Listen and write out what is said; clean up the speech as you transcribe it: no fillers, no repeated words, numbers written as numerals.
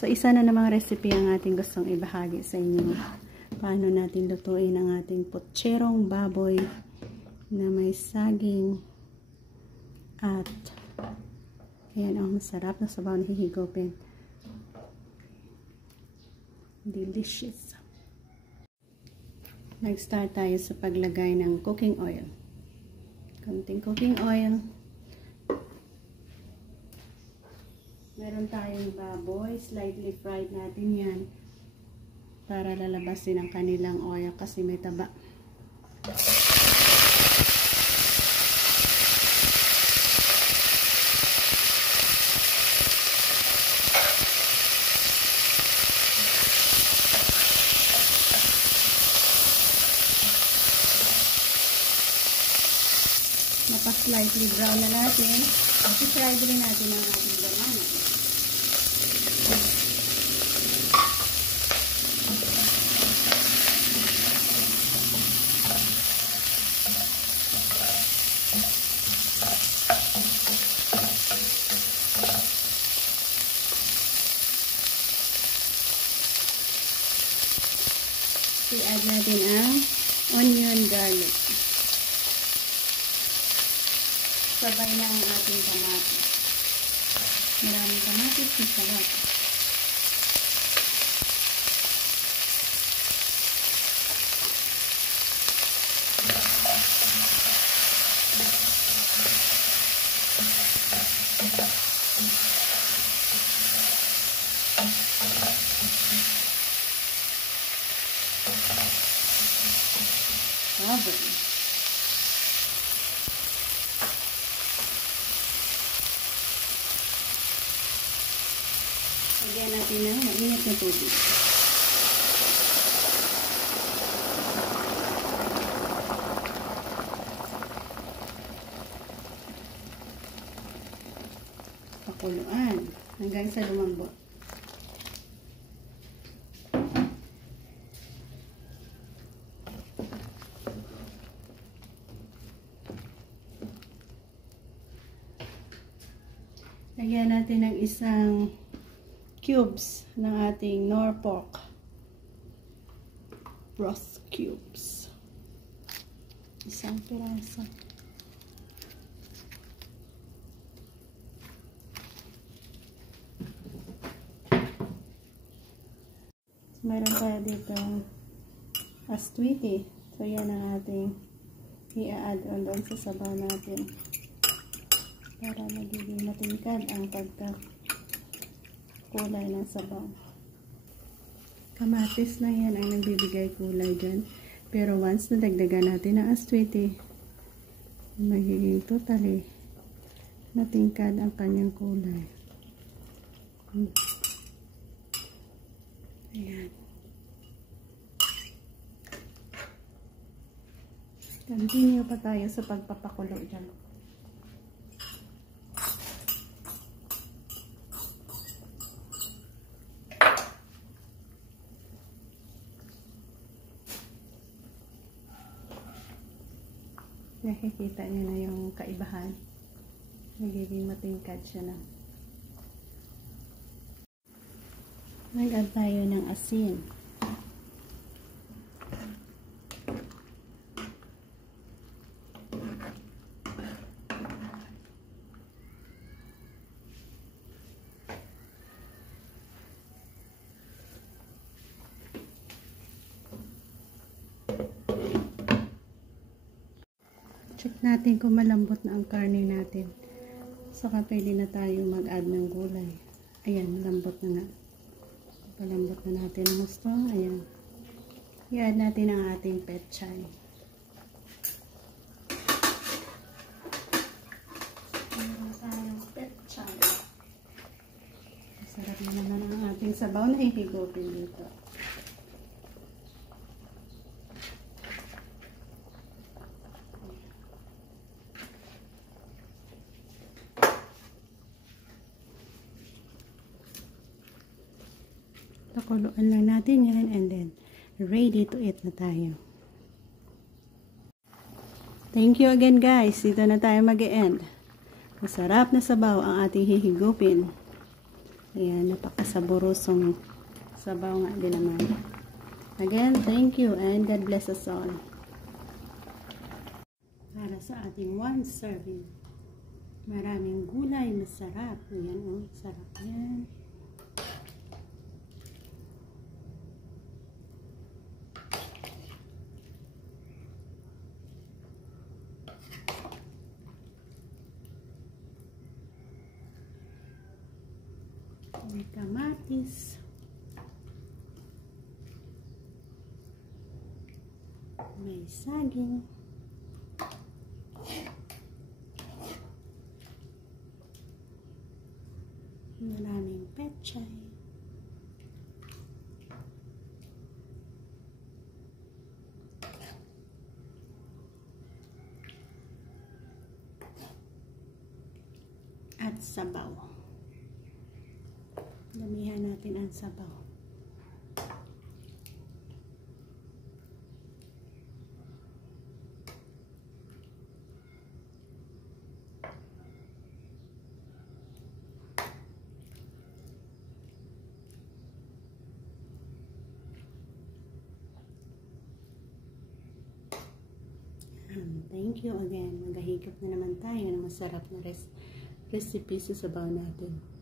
So, isa na namang recipe ang ating gustong ibahagi sa inyo. Paano natin lutuin ang ating putserong baboy na may saging at ayan, masarap na sabaw na hihigupin. Delicious. Nag-start tayo sa paglagay ng cooking oil. Konting cooking oil. Meron tayong baboy, slightly fried natin yan para lalabasin ang kanilang oil kasi may taba. Napa-slightly brown na natin. I-fry rin natin ang ating banana. I-add natin ang onion garlic. Sabay na ang ating kamatis. Maraming kamatis na sarap. Lagyan natin ng mainit na tubig. Pakuluan hanggang sa lumambot. Lagyan natin ng isang cubes ng ating Norfolk broth cubes. Isang piraso. Meron tayo dito aswiti. So yan ang ating i-add on doon sa sabaw natin para magiging matingkad ang kulay ng sabaw. Kamatis na yan ang nagbibigay kulay dyan. Pero once nadagdagan natin ang aswiti, magiging totally matingkad ang kanyang kulay. Ayan. Continue pa tayo sa pagpapakulo dyan. Nakikita niyo na yung kaibahan. Nagiging matingkad siya na. Nag-add tayo ng asin. Check natin kung malambot na ang karne natin. Saka pwede na tayo mag-add ng gulay. Ayan, malambot na nga. Palambot na natin ang gusto. Ayan. I-add natin ang ating pechay. Ayan tayong pechay. Masarap na naman ang ating sabaw na ihigupin dito. Pakuluan lang natin yan and then ready to eat na tayo. Thank you again guys. Dito na tayo mag-e-end. Masarap na sabaw ang ating hihigupin. Ayan, napakasaborosong sabaw nga din naman. Again, thank you and God bless us all. Para sa ating one serving. Maraming gulay, masarap. Ayan, oh, sarap yan. May kamatis. May saging. Maraming pechay. At sabaw. Damihan natin ang sabaw. Thank you again. Maghahigop na naman tayo ng masarap na recipe sa sabaw natin.